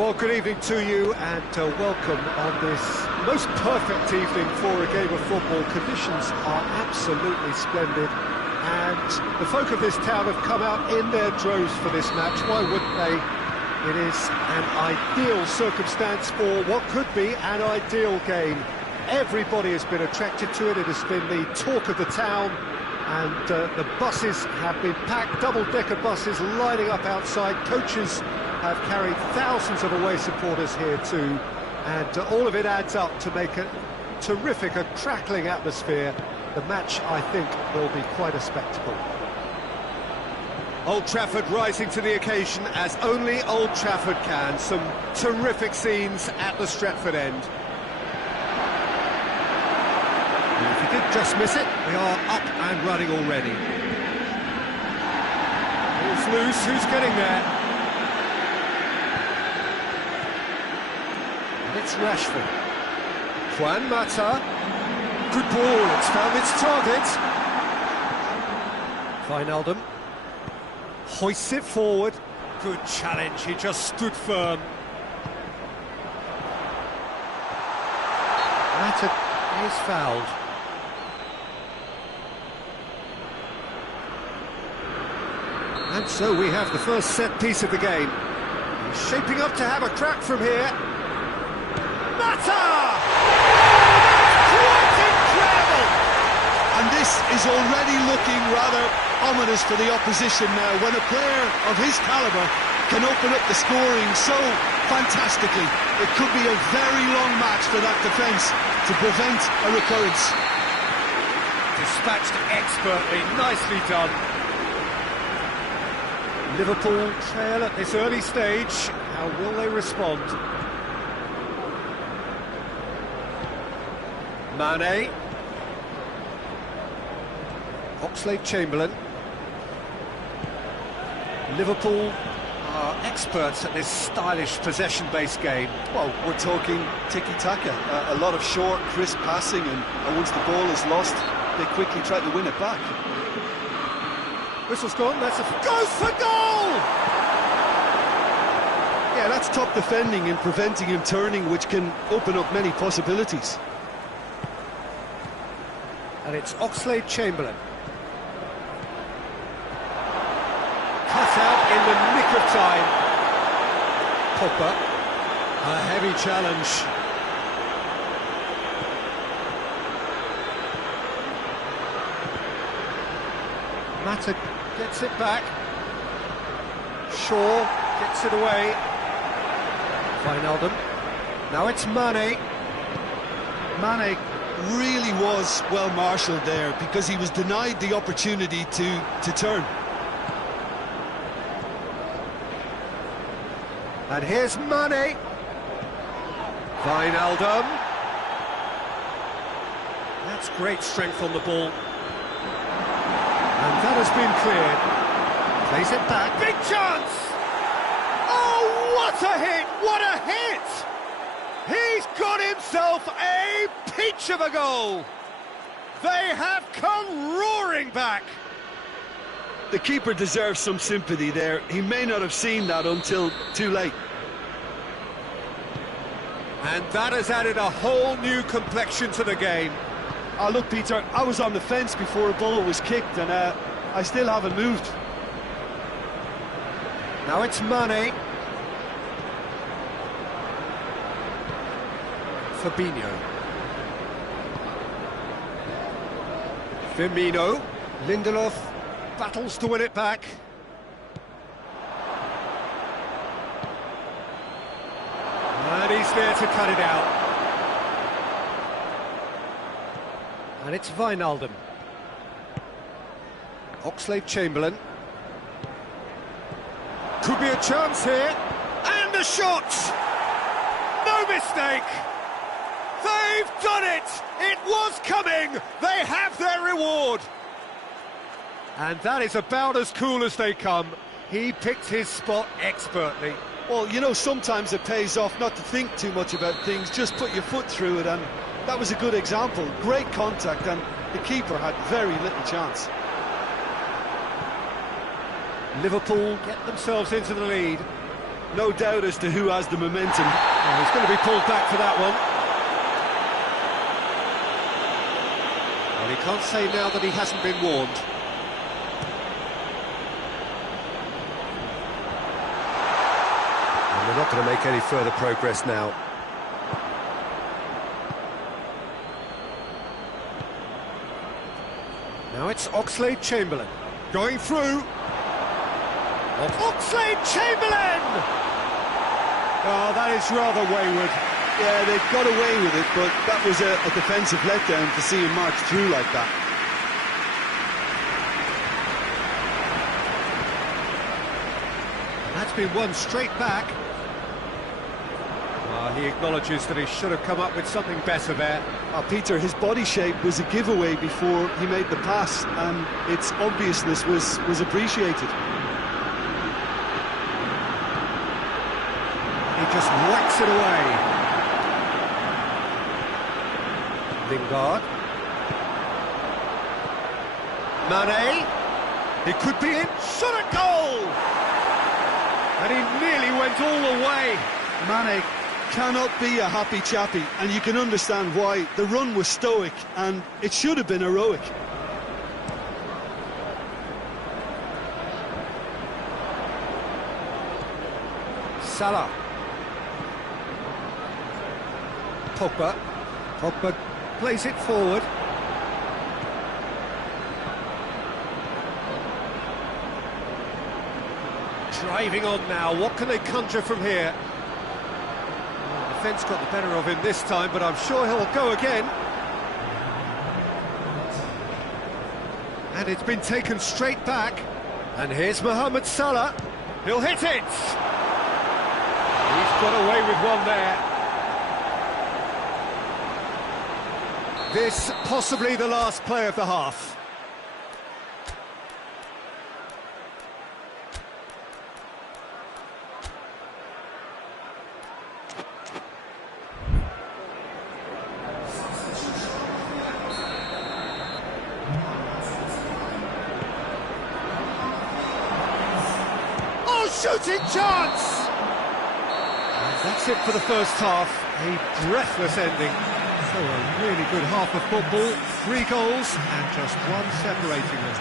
Well, good evening to you and welcome on this most perfect evening for a game of football. Conditions are absolutely splendid and the folk of this town have come out in their droves for this match. Why wouldn't they? It is an ideal circumstance for what could be an ideal game. Everybody has been attracted to it. It has been the talk of the town, and the buses have been packed, double-decker buses lining up outside. Coaches have carried thousands of away supporters here too, and all of it adds up to make a terrific, a crackling atmosphere. The match, I think, will be quite a spectacle. Old Trafford rising to the occasion as only Old Trafford can. Some terrific scenes at the Stretford end. And if you did just miss it, we are up and running already. Ball's loose, who's getting there? It's Rashford. Juan Mata. Good ball, it's found its target. Wijnaldum. Hoists it forward. Good challenge, he just stood firm. Mata is fouled. And so we have the first set piece of the game. He's shaping up to have a crack from here. Mata! Quite incredible! And this is already looking rather ominous for the opposition now, when a player of his calibre can open up the scoring so fantastically. It could be a very long match for that defence to prevent a recurrence. Dispatched expertly, nicely done. Liverpool trail at this early stage. How will they respond? Mane. Oxlade-Chamberlain. Liverpool are experts at this stylish possession-based game. Well, we're talking tiki-taka, a lot of short, crisp passing, and once the ball is lost, they quickly try to win it back. Whistle's gone, goes for goal! Yeah, that's top defending and preventing him turning, which can open up many possibilities. And it's Oxlade-Chamberlain. Cut out in the nick of time. Pogba. A heavy challenge. Mata gets it back. Shaw gets it away. Wijnaldum. Now it's Mane. Mane really was well marshalled there because he was denied the opportunity to turn. And here's Mane. Wijnaldum. That's great strength on the ball. And that has been cleared. Plays it back. Big chance! Oh, what a hit! What a hit! He's got himself a peach of a goal! They have come roaring back! The keeper deserves some sympathy there. He may not have seen that until too late. And that has added a whole new complexion to the game. Oh, look, Peter, I was on the fence before a ball was kicked, and I still haven't moved. Now it's Mane. Fabinho. Firmino. Lindelof battles to win it back. And he's there to cut it out. And it's Wijnaldum. Oxlade-Chamberlain. Could be a chance here. And a shot! No mistake! They've done it! It was coming! They have their reward! And that is about as cool as they come. He picked his spot expertly. Well, you know, sometimes it pays off not to think too much about things, just put your foot through it, and that was a good example. Great contact, and the keeper had very little chance. Liverpool get themselves into the lead. no doubt as to who has the momentum. Oh, he's going to be pulled back for that one. Well, he can't say now that he hasn't been warned. And they're not going to make any further progress now. Now it's Oxlade-Chamberlain going through. Oxlade-Chamberlain! Oh, that is rather wayward. Yeah, they got away with it, but that was a defensive letdown to see him march through like that. And that's been won straight back. He acknowledges that he should have come up with something better there. Peter, his body shape was a giveaway before he made the pass, and its obviousness was appreciated. He just whacks it away. Lingard. Mane. He could be in. Shot at goal! And he nearly went all the way. Mane cannot be a happy chappy, and you can understand why. The run was stoic, and it should have been heroic. Salah. Pogba plays it forward. Driving on now, what can they conjure from here? Defence got the better of him this time, but I'm sure he'll go again. And it's been taken straight back. And here's Mohamed Salah. He'll hit it! He's got away with one there. This possibly the last play of the half. Shooting chance! And that's it for the first half. A breathless ending. So a really good half of football. 3 goals and just one separating them.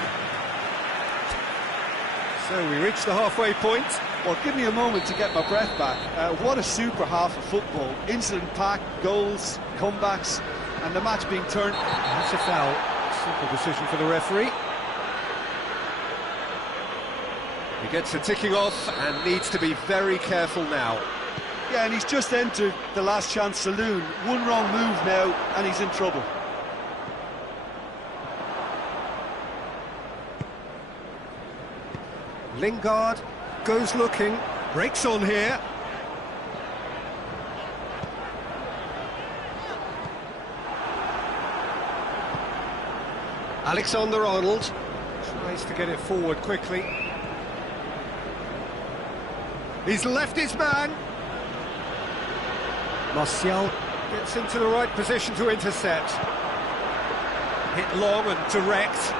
So we reach the halfway point. Well, give me a moment to get my breath back. What a super half of football. Incident-packed, goals, comebacks, and the match being turned. That's a foul. Simple decision for the referee. He gets a ticking off and needs to be very careful now. Yeah, and he's just entered the last chance saloon. One wrong move now, and he's in trouble. Lingard goes looking, breaks on here. Alexander-Arnold tries to get it forward quickly. He's left his man. Martial gets into the right position to intercept. Hit long and direct.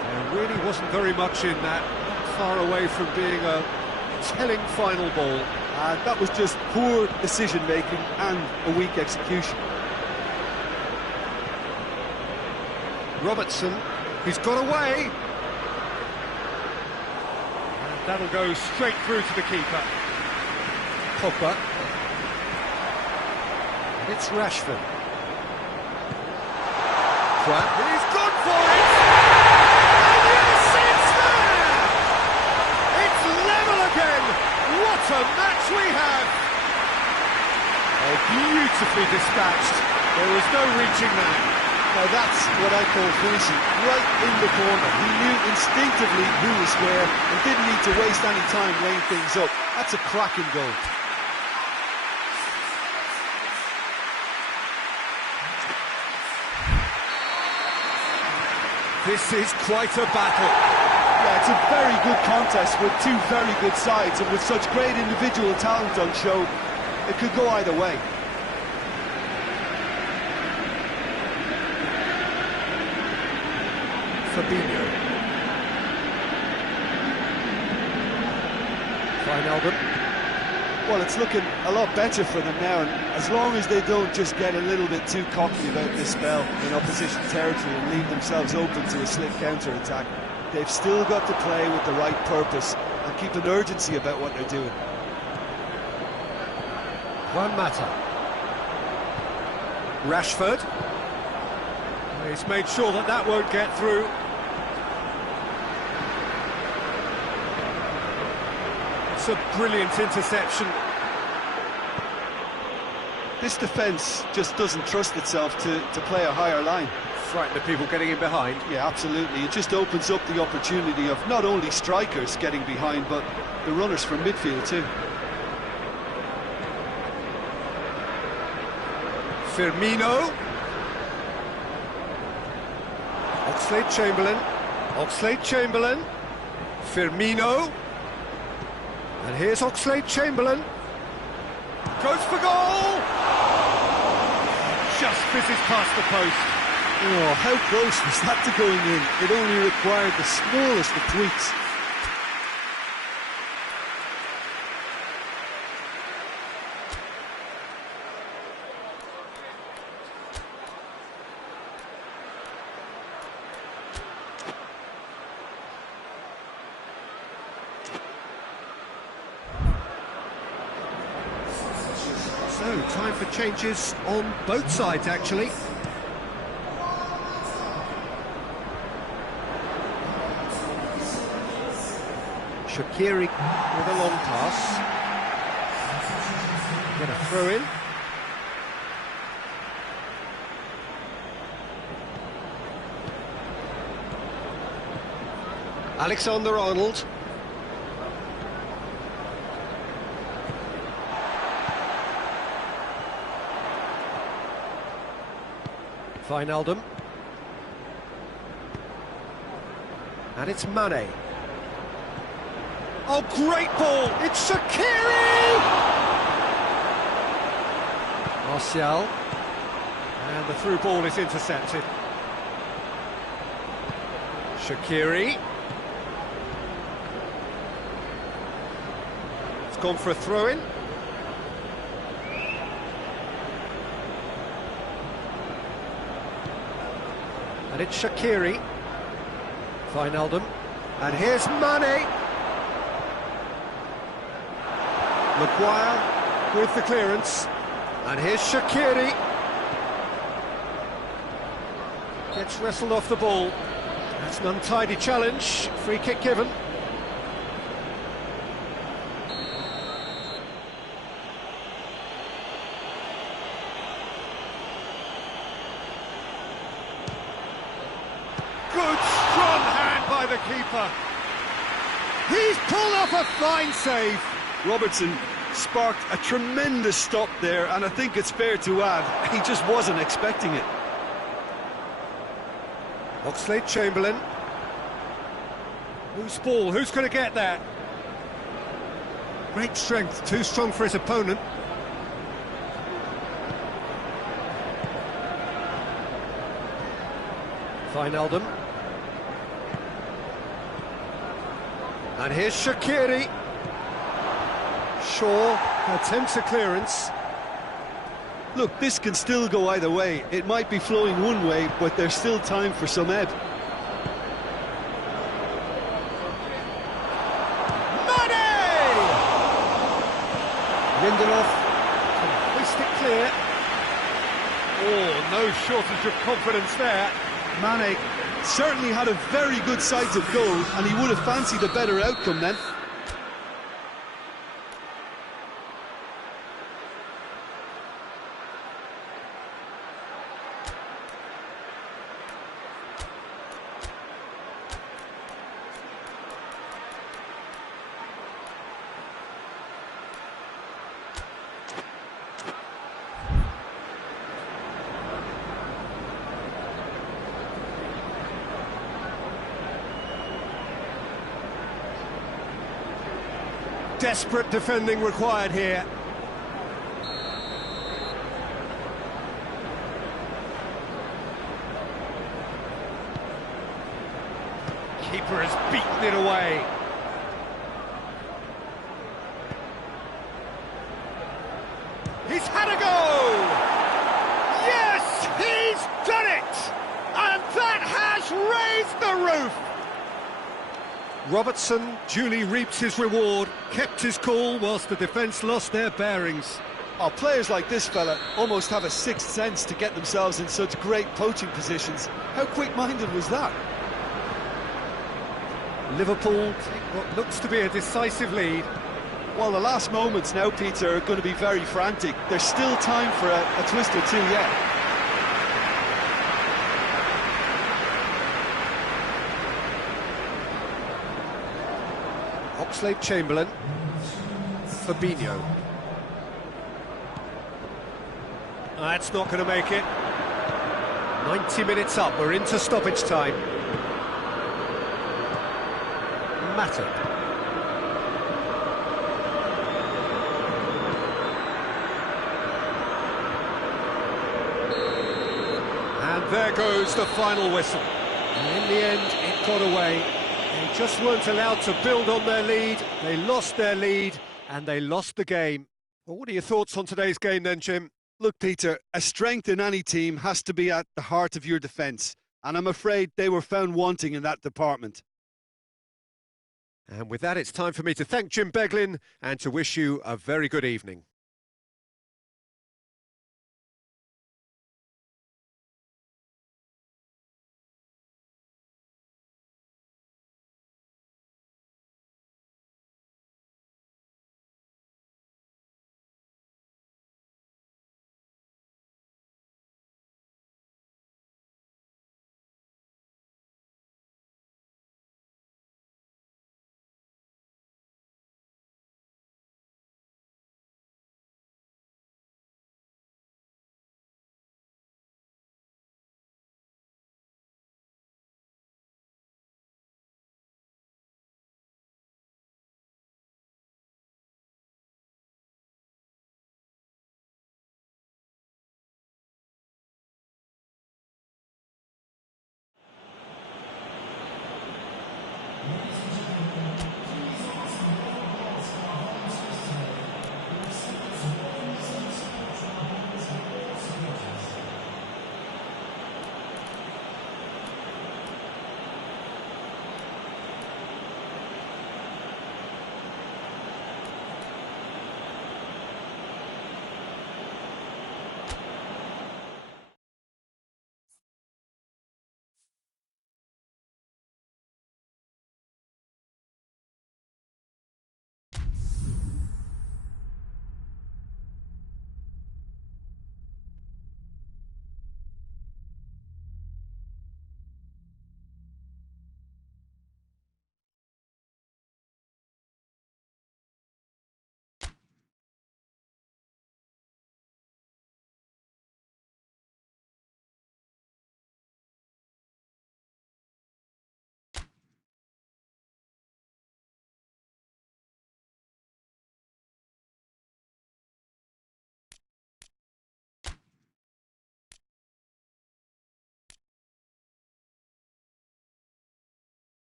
There really wasn't very much in that. Not far away from being a telling final ball. That was just poor decision-making and a weak execution. Robertson, he's got away. That'll go straight through to the keeper. Pogba. And it's Rashford. He's gone for it! And yes, it's there! It's level again! What a match we have! Oh, beautifully dispatched. There was no reaching that. Now that's what I call finishing, right in the corner. He knew instinctively who was where and didn't need to waste any time laying things up. That's a cracking goal. This is quite a battle. Yeah, it's a very good contest with two very good sides, and with such great individual talent on show, it could go either way. Fabinho. Fine, Albert. Well, it's looking a lot better for them now, and as long as they don't just get a little bit too cocky about this spell in opposition territory and leave themselves open to a slick counter-attack, they've still got to play with the right purpose and keep an urgency about what they're doing. Juan Mata. Rashford. He's made sure that that won't get through. It's a brilliant interception. This defence just doesn't trust itself to play a higher line. Frighten the people getting in behind. Yeah, absolutely. It just opens up the opportunity of not only strikers getting behind, but the runners from midfield too. Firmino. Oxlade-Chamberlain. Oxlade-Chamberlain. Firmino. And here's Oxlade-Chamberlain. Goes for goal! Just fizzes past the post. Oh, how close was that to going in? It only required the smallest of tweaks. So, time for changes on both sides, actually. Shaqiri with a long pass. Get a throw in. Alexander-Arnold. Wijnaldum. And it's Mane. Oh, great ball! It's Shaqiri! Martial. And the through ball is intercepted. Shaqiri. It's gone for a throw-in. And it's Shaqiri. Wijnaldum. And here's Mane. Maguire with the clearance. And here's Shaqiri. Gets wrestled off the ball. That's an untidy challenge. Free kick given. Good, strong hand by the keeper. He's pulled off a fine save. Robertson sparked a tremendous stop there, and I think it's fair to add, he just wasn't expecting it. Oxlade-Chamberlain. Loose ball, who's going to get that? Great strength, too strong for his opponent. Wijnaldum. And here's Shaqiri. Shaw attempts a clearance. Look, this can still go either way. It might be flowing one way, but there's still time for some ebb. Mane! Lindelof can hoist it clear. Oh, no shortage of confidence there. Mane certainly had a very good sight of goal, and he would have fancied a better outcome then. Desperate defending required here. Keeper has beaten it away. had a go! Yes, he's done it! And that has raised the roof! Robertson duly reaps his reward, kept his cool whilst the defence lost their bearings. Oh, players like this fella almost have a sixth sense to get themselves in such great poaching positions. How quick-minded was that? Liverpool take what looks to be a decisive lead. Well, the last moments now, Peter, are going to be very frantic. There's still time for a twist or two yet. Oxlade-Chamberlain, Fabinho. That's not going to make it. 90 minutes up, we're into stoppage time. Matip. And there goes the final whistle. And in the end, it got away. They just weren't allowed to build on their lead. They lost their lead, and they lost the game. Well, what are your thoughts on today's game then, Jim? Look, Peter, a strength in any team has to be at the heart of your defence, and I'm afraid they were found wanting in that department. And with that, it's time for me to thank Jim Beglin and to wish you a very good evening.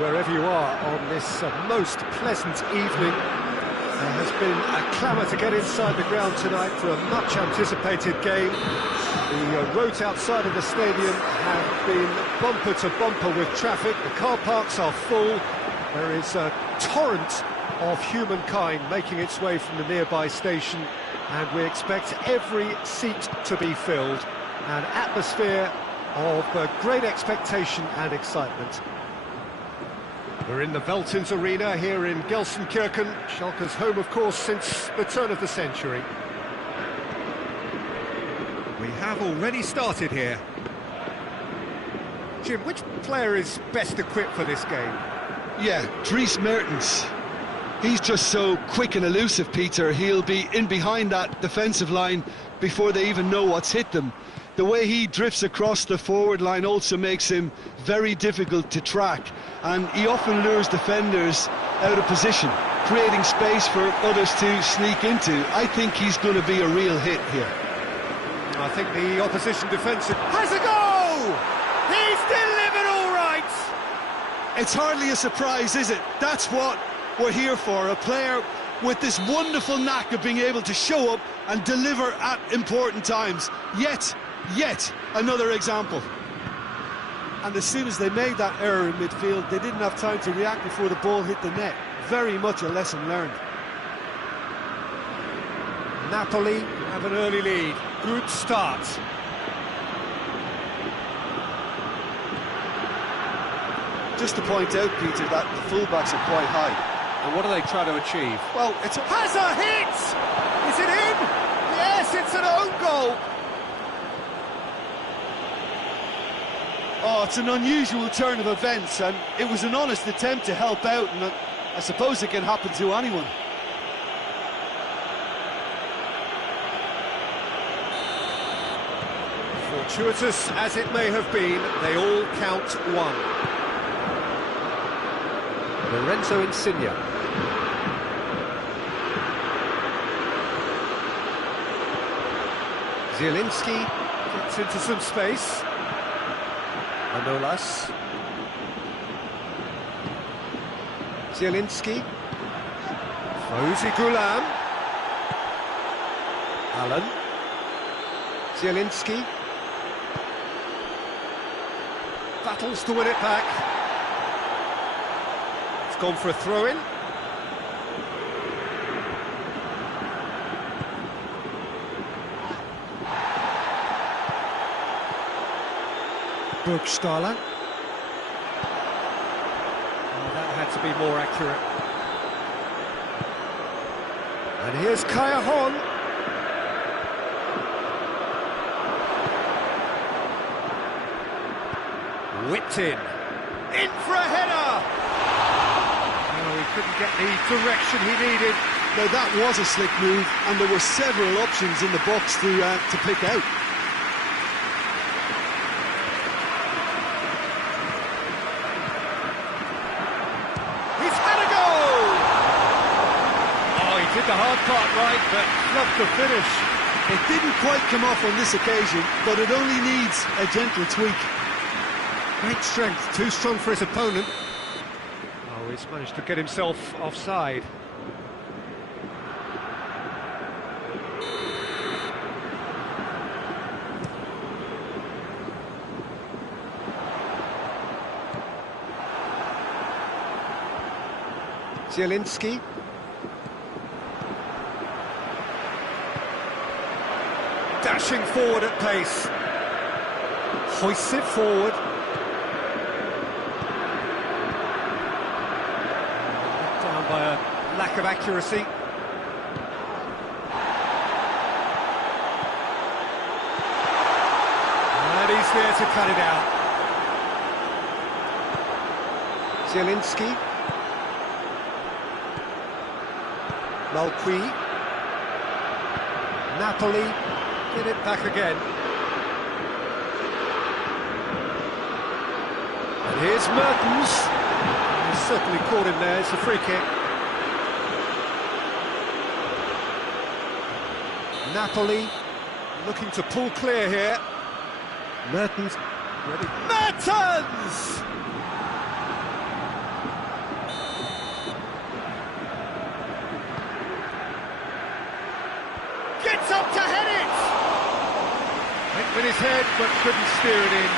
wherever you are on this most pleasant evening. There has been a clamour to get inside the ground tonight for a much-anticipated game. The roads outside of the stadium have been bumper to bumper with traffic. The car parks are full. There is a torrent of humankind making its way from the nearby station, and we expect every seat to be filled. An atmosphere of great expectation and excitement. We're in the Veltins Arena here in Gelsenkirchen, Schalke's home, of course, since the turn of the century. We have already started here. Jim, which player is best equipped for this game? Yeah, Dries Mertens. He's just so quick and elusive, Peter. He'll be in behind that defensive line before they even know what's hit them. The way he drifts across the forward line also makes him very difficult to track, and he often lures defenders out of position, creating space for others to sneak into. I think he's going to be a real hit here. I think the opposition defensive has a goal! He's delivered all right! It's hardly a surprise, is it? That's what we're here for, a player with this wonderful knack of being able to show up and deliver at important times. Yet another example. And as soon as they made that error in midfield, they didn't have time to react before the ball hit the net. Very much a lesson learned. Napoli have an early lead. Good start. Just to point out, Peter, that the fullbacks are quite high. And what are they trying to achieve? Well, has a hit! Is it in? Yes, it's an own goal. Oh, it's an unusual turn of events, and it was an honest attempt to help out, and I suppose it can happen to anyone. Fortuitous as it may have been, they all count one. Lorenzo Insigne. Zielinski gets into some space. Manolas. Zielinski. Fauzi Ghulam. Allen. Zielinski. Battles to win it back. It's gone for a throw-in. Burgstaller. Oh, that had to be more accurate. And here's Kaya Hon. Whipped in for a header! Oh, he couldn't get the direction he needed. Now that was a slick move, and there were several options in the box to pick out. He's had a goal! Oh, he did the hard part right, but loved the finish. It didn't quite come off on this occasion, but it only needs a gentle tweak. Great strength, too strong for his opponent. Oh, he's managed to get himself offside. Zielinski. Dashing forward at pace. Hoists it forward. Down by a lack of accuracy. And he's there to cut it out. Zielinski. Malqui. Napoli get it back again. And here's Mertens. He's certainly caught him there. It's a free kick. Napoli looking to pull clear here. Mertens ready. Mertens! shot to head it! Went with his head, but couldn't steer it in.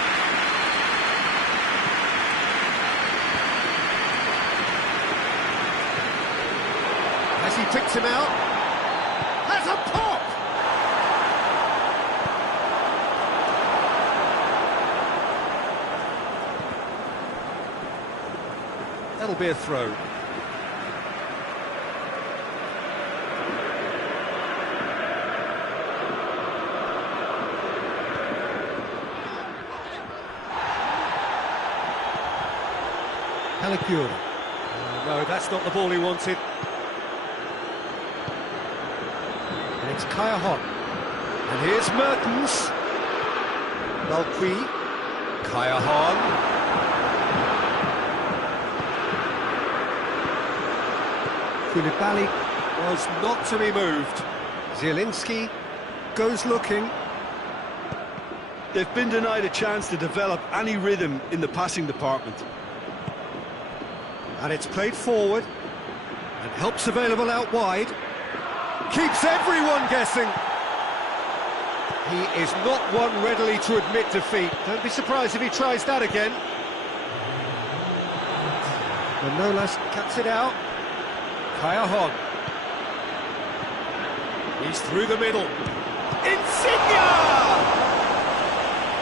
As he picks him out, has a pop! That'll be a throw. Caligiuri. No, that's not the ball he wanted. And it's Kaya Hon. And here's Mertens. Valqui. Kaya Hon. Koulibaly was not to be moved. Zielinski goes looking. They've been denied a chance to develop any rhythm in the passing department. And it's played forward, and help's available out wide. Keeps everyone guessing. He is not one readily to admit defeat. Don't be surprised if he tries that again. Manolas cuts it out. Kaya Hon. He's through the middle. Insigne!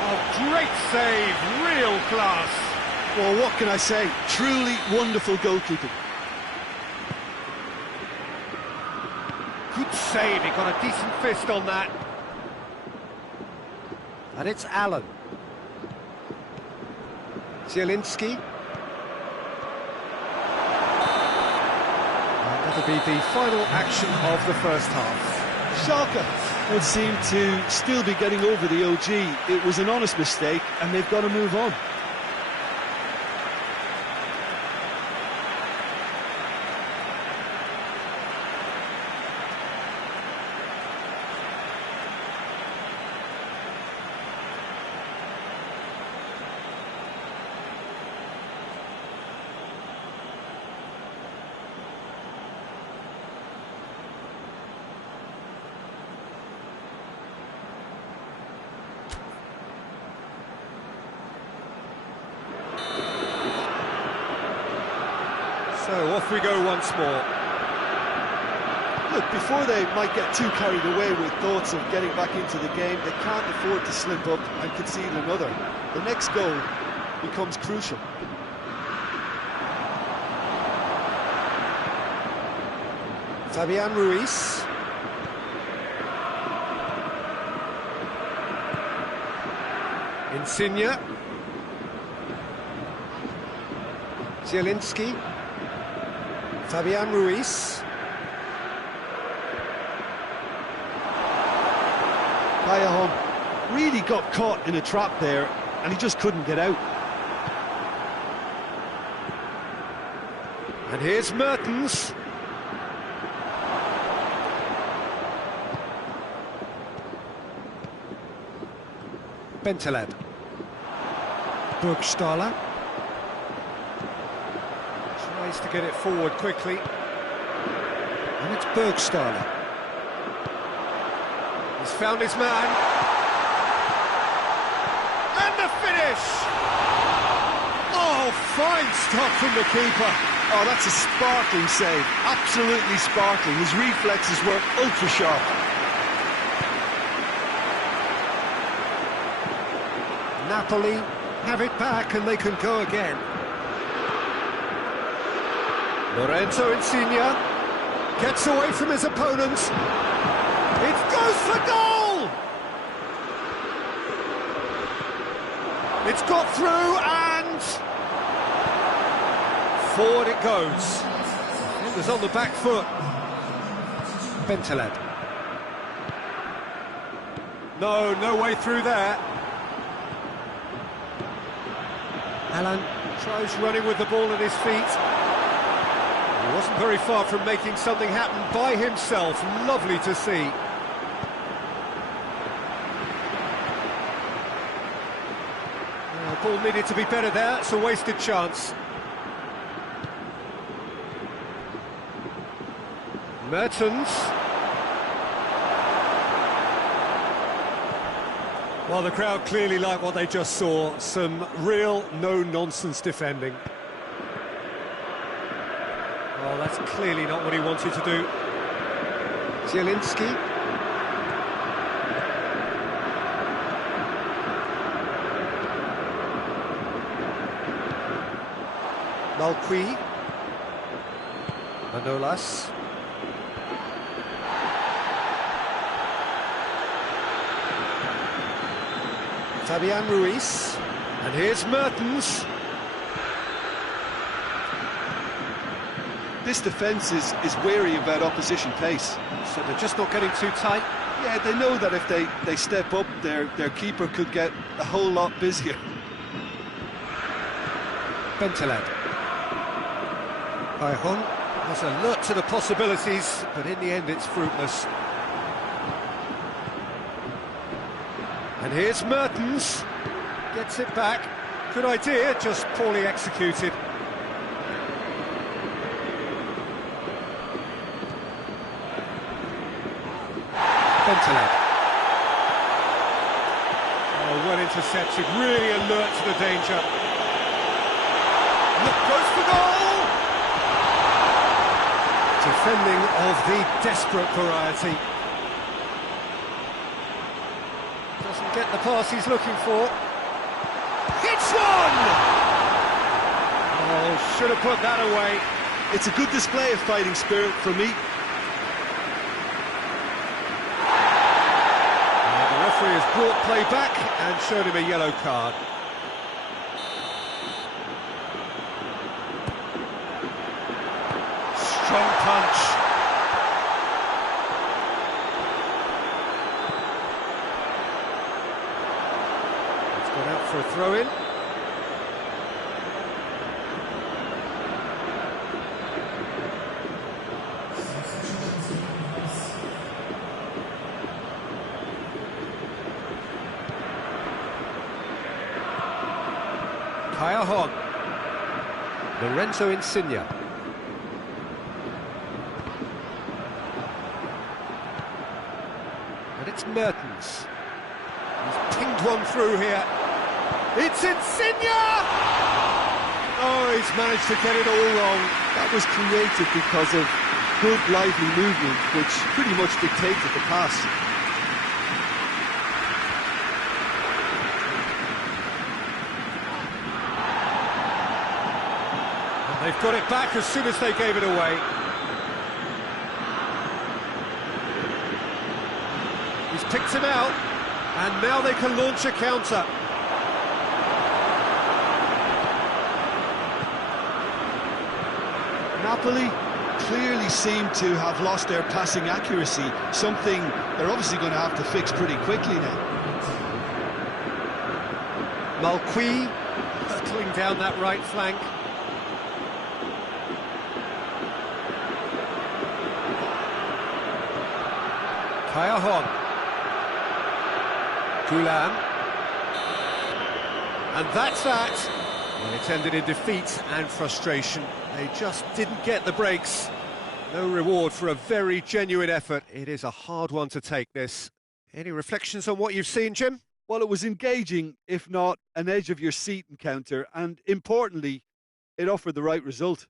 Oh, great save, real class. Well, what can I say? Truly wonderful goalkeeping. Good save, he got a decent fist on that. And it's Allen. Zielinski. And that'll be the final action of the first half. Schalke would seem to still be getting over the OG. It was an honest mistake, and they've got to move on. So off we go once more. Look, before they might get too carried away with thoughts of getting back into the game, they can't afford to slip up and concede another. The next goal becomes crucial. Fabian Ruiz. Insigne. Zielinski. Fabian Ruiz. Kaya Hon really got caught in a trap there, and he just couldn't get out. And here's Mertens. Bentaleb. Burgstaller. Tries to get it forward quickly. And it's Burgstaller. He's found his man. And the finish! Oh, fine stuff from the keeper. Oh, that's a sparkling save. Absolutely sparkling. His reflexes were ultra sharp. Napoli have it back and they can go again. Lorenzo Insigne gets away from his opponents. It goes for goal! It's got through and forward it goes. It was on the back foot. Bentaleb. No way through there. Allen tries running with the ball at his feet. He wasn't very far from making something happen by himself. Lovely to see. The ball needed to be better there. It's a wasted chance. Mertens. Well, the crowd clearly like what they just saw. Some real no-nonsense defending. Well, that's clearly not what he wanted to do. Zielinski. Malqui. Manolas. Fabian Ruiz. And here's Mertens. This defence is wary about opposition pace. So they're just not getting too tight. Yeah, they know that if they step up, their keeper could get a whole lot busier. Bentaleb. Cajon was alert to the possibilities, but in the end it's fruitless. And here's Mertens. Gets it back. Good idea, just poorly executed. Bentaleb. Oh, well intercepted, really alert to the danger. Look, goes for goal! Defending of the desperate variety. Doesn't get the pass he's looking for. Hits one! Oh, should have put that away. It's a good display of fighting spirit from me. The referee has brought play back and showed him a yellow card. Strong punch. It's gone out for a throw-in. Cajon. Lorenzo Insigne. And it's Mertens. He's pinged one through here. It's Insigne! Oh, he's managed to get it all wrong. That was created because of good, lively movement, which pretty much dictated the pass. They've got it back as soon as they gave it away. He's picked him out, and now they can launch a counter. Napoli clearly seem to have lost their passing accuracy, something they're obviously going to have to fix pretty quickly now. Malqui hurtling down that right flank. Cajon. Gulam. And that's that. Well, it ended in defeat and frustration. They just didn't get the breaks. No reward for a very genuine effort. It is a hard one to take, this. Any reflections on what you've seen, Jim? Well, it was engaging, if not an edge-of-your-seat encounter, and importantly, it offered the right result.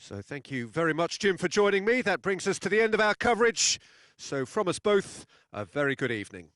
So thank you very much, Jim, for joining me. That brings us to the end of our coverage. So from us both, a very good evening.